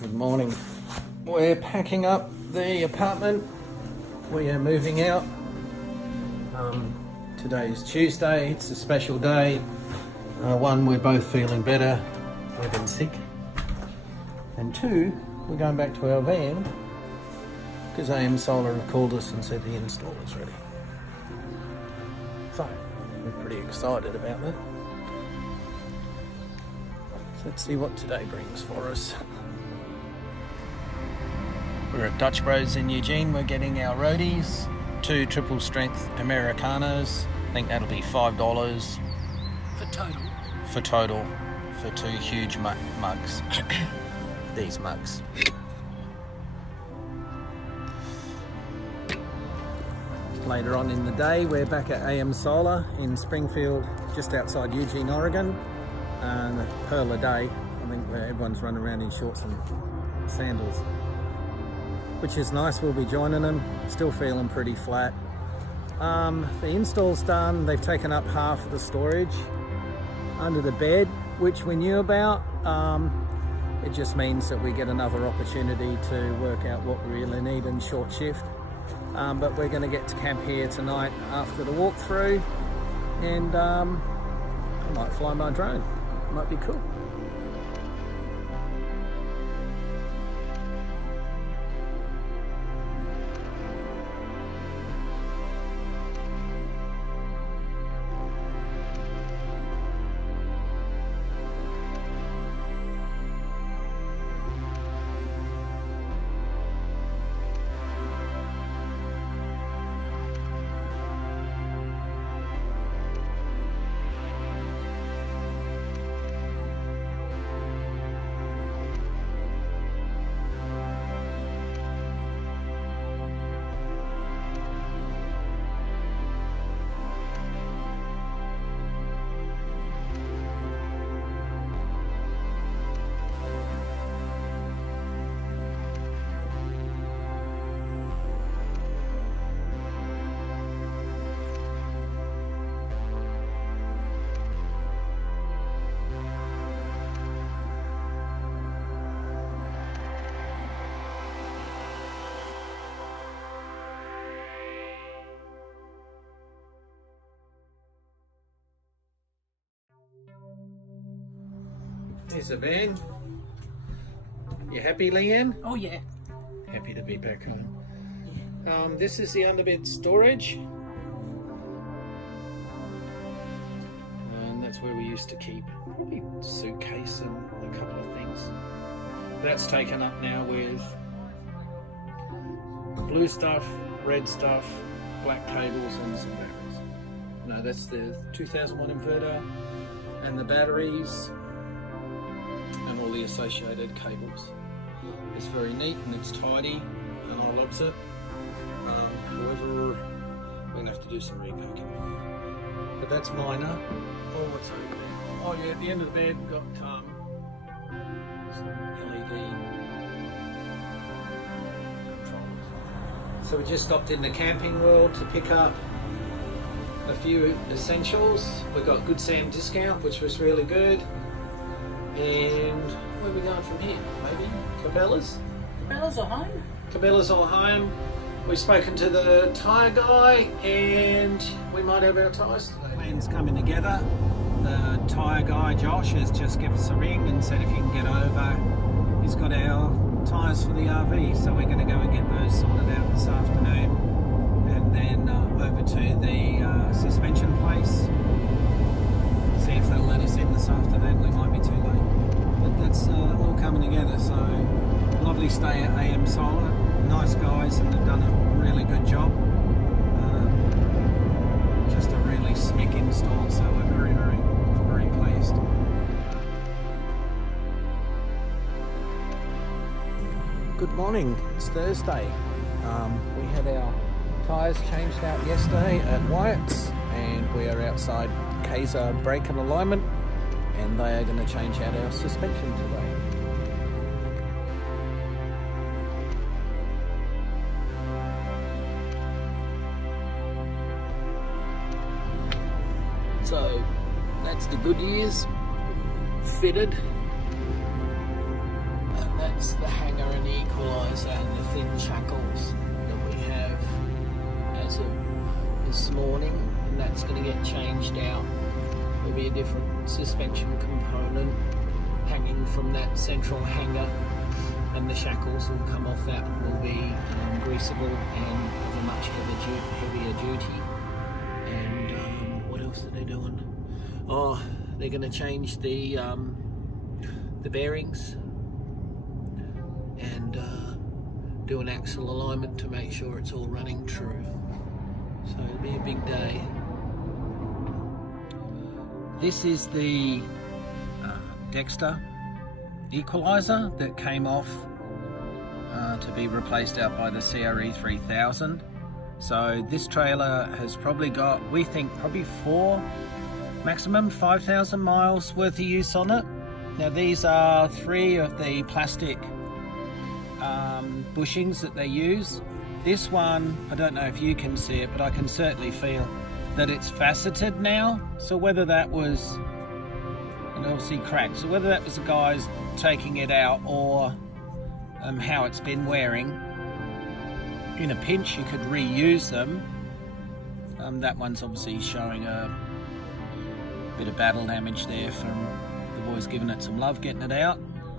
Good morning. We're packing up the apartment. We are moving out. Today is Tuesday. It's a special day. One, we're both feeling better. We've been sick. And two, we're going back to our van because AM Solar have called us and said the install is ready. So, we're pretty excited about that. So let's see what today brings for us. We're at Dutch Bros in Eugene. We're getting our roadies, 2 triple strength Americanos. I think that'll be $5 for total for 2 huge mugs. These mugs. Later on in the day, we're back at AM Solar in Springfield, just outside Eugene, Oregon. And pearl a day. I think everyone's running around in shorts and sandals, which is nice. We'll be joining them. Still feeling pretty flat. The install's done. They've taken up half of the storage under the bed, which we knew about. It just means that we get another opportunity to work out what we really need in short shift. But we're going to get to camp here tonight after the walkthrough, and I might fly my drone. Might be cool. Here's the van. You happy, Leanne? Oh yeah. Happy to be back home. This is the underbed storage. And that's where we used to keep probably a suitcase and a couple of things. That's taken up now with blue stuff, red stuff, black cables and some batteries. No, that's the 2001 inverter and the batteries and all the associated cables. It's very neat and it's tidy and I loves it. However, we're going to have to do some repacking. But that's minor. Oh, what's over there? Oh yeah, at the end of the bed we've got some LED controls. So we just stopped in the Camping World to pick up a few essentials. We got Good Sam discount, which was really good. And where are we going from here? Maybe Cabela's? Cabela's are home. Cabela's all home. We've spoken to the tyre guy and we might have our tyres today. Plans coming together. The tyre guy, Josh, has just given us a ring and said if you can get over, he's got our tyres for the RV. So we're going to go and get those sorted out this afternoon. And then over to the suspension place. See if they'll let us in this afternoon. We might be too late. But that's all coming together. So lovely stay at AM Solar. Nice guys and they've done a really good job. Just a really smick install. So we're very, very, very pleased. Good morning. It's Thursday. We had our tyres changed out yesterday at Wyatt's and we are outside Kaiser brake and alignment and they are going to change out our suspension today. So that's the Goodyears fitted, and that's the hanger and the equaliser and the thin shackles that we have as of this morning, and that's going to get changed out. There'll be a different suspension component hanging from that central hanger, and the shackles will come off that, will be greasable and of a much heavier duty. And what else are they doing? Oh, they're going to change the bearings and do an axle alignment to make sure it's all running true. So it'll be a big day. This is the Dexter equalizer that came off to be replaced out by the CRE3000. So this trailer has probably got, we think, probably 4, maximum 5,000 miles worth of use on it. Now these are 3 of the plastic bushings that they use. This one, I don't know if you can see it, but I can certainly feel that it's faceted now. So whether that was, and obviously cracked, so whether that was the guys taking it out or how it's been wearing, in a pinch you could reuse them. That one's obviously showing a bit of battle damage there from the boys giving it some love, getting it out.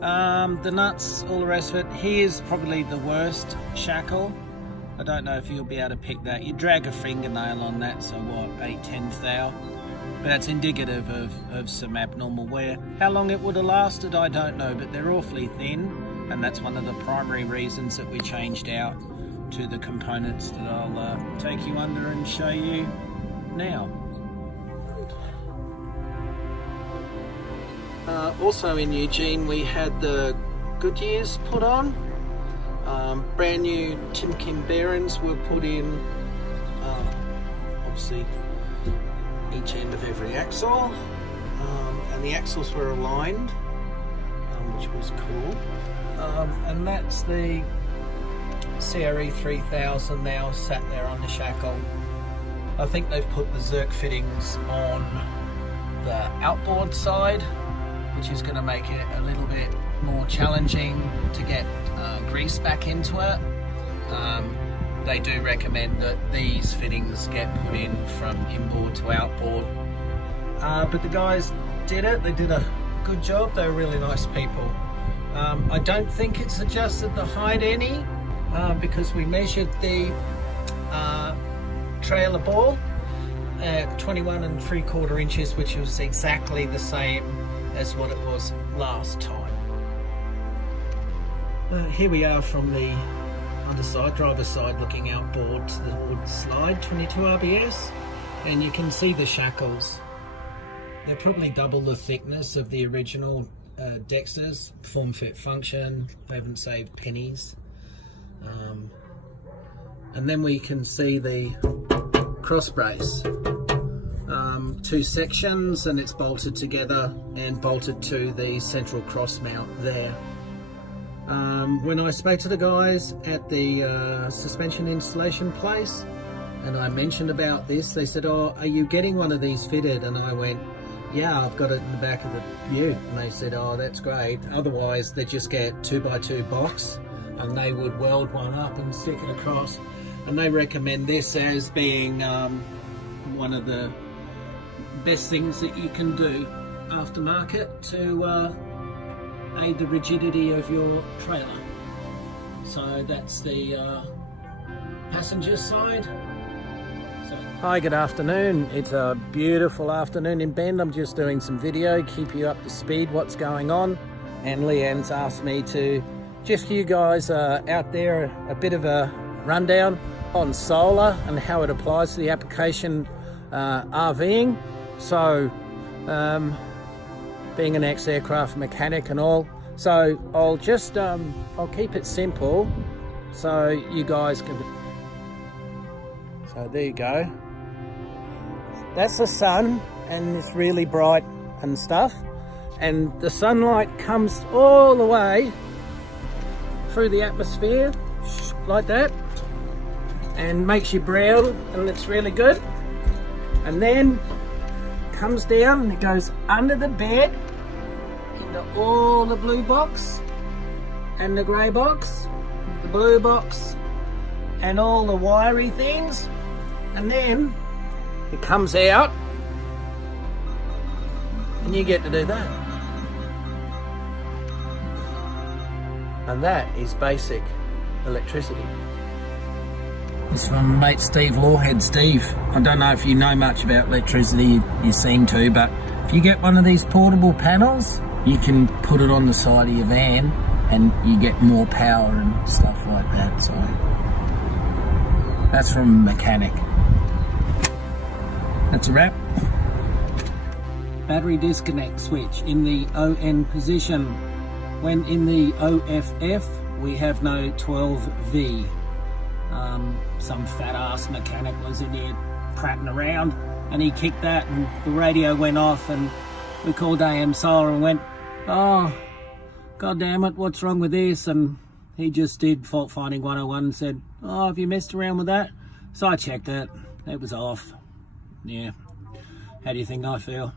The nuts, all the rest of it. Here's probably the worst shackle. I don't know if you'll be able to pick that. You drag a fingernail on that, so what, 8/10 thou? But that's indicative of some abnormal wear. How long it would have lasted, I don't know, but they're awfully thin, and that's one of the primary reasons that we changed out to the components that I'll take you under and show you now. Also in Eugene we had the Goodyears put on. Brand new Timken bearings were put in, obviously each end of every axle, and the axles were aligned, which was cool. And that's the CRE3000 now sat there on the shackle. I think they've put the Zerk fittings on the outboard side, which is going to make it a little bit more challenging to get grease back into it. They do recommend that these fittings get put in from inboard to outboard. But the guys did it, they did a good job, they were really nice people. I don't think it's adjusted the height any, because we measured the trailer bore at 21 3/4 inches, which was exactly the same as what it was last time. Here we are from the underside, driver's side, looking outboard to the wood slide, 22 RBS, and you can see the shackles. They're probably double the thickness of the original Dexters, form, fit, function. They haven't saved pennies. And then we can see the cross brace. 2 sections, and it's bolted together and bolted to the central cross mount there. When I spoke to the guys at the suspension installation place and I mentioned about this, they said, "Oh, are you getting one of these fitted?" And I went, "Yeah, I've got it in the back of the ute." And they said, "Oh, that's great. Otherwise they just get 2x2 box and they would weld one up and stick it across." And they recommend this as being one of the best things that you can do aftermarket to aid the rigidity of your trailer. So that's the passenger side. Hi, good afternoon. It's a beautiful afternoon in Bend. I'm just doing some video, keep you up to speed what's going on. And Leanne's asked me to just give you guys out there a bit of a rundown on solar and how it applies to the application RVing. So being an ex-aircraft mechanic and all, so I'll just I'll keep it simple so you guys can. So there you go, that's the sun, and it's really bright and stuff, and the sunlight comes all the way through the atmosphere like that and makes you brown, and it's really good. And then comes down and it goes under the bed into all the blue box and the grey box, the blue box and all the wiry things, and then it comes out and you get to do that. And that is basic electricity. It's from mate Steve Lawhead. Steve, I don't know if you know much about electricity, you seem to, but if you get one of these portable panels, you can put it on the side of your van and you get more power and stuff like that. So that's from a mechanic. That's a wrap. Battery disconnect switch in the ON position. When in the OFF, we have no 12V. Some fat ass mechanic was in here prattling around and he kicked that and the radio went off, and we called AM Solar and went, oh, god damn it, what's wrong with this? And he just did fault finding 101 and said, oh, have you messed around with that? So I checked it, it was off. Yeah, how do you think I feel?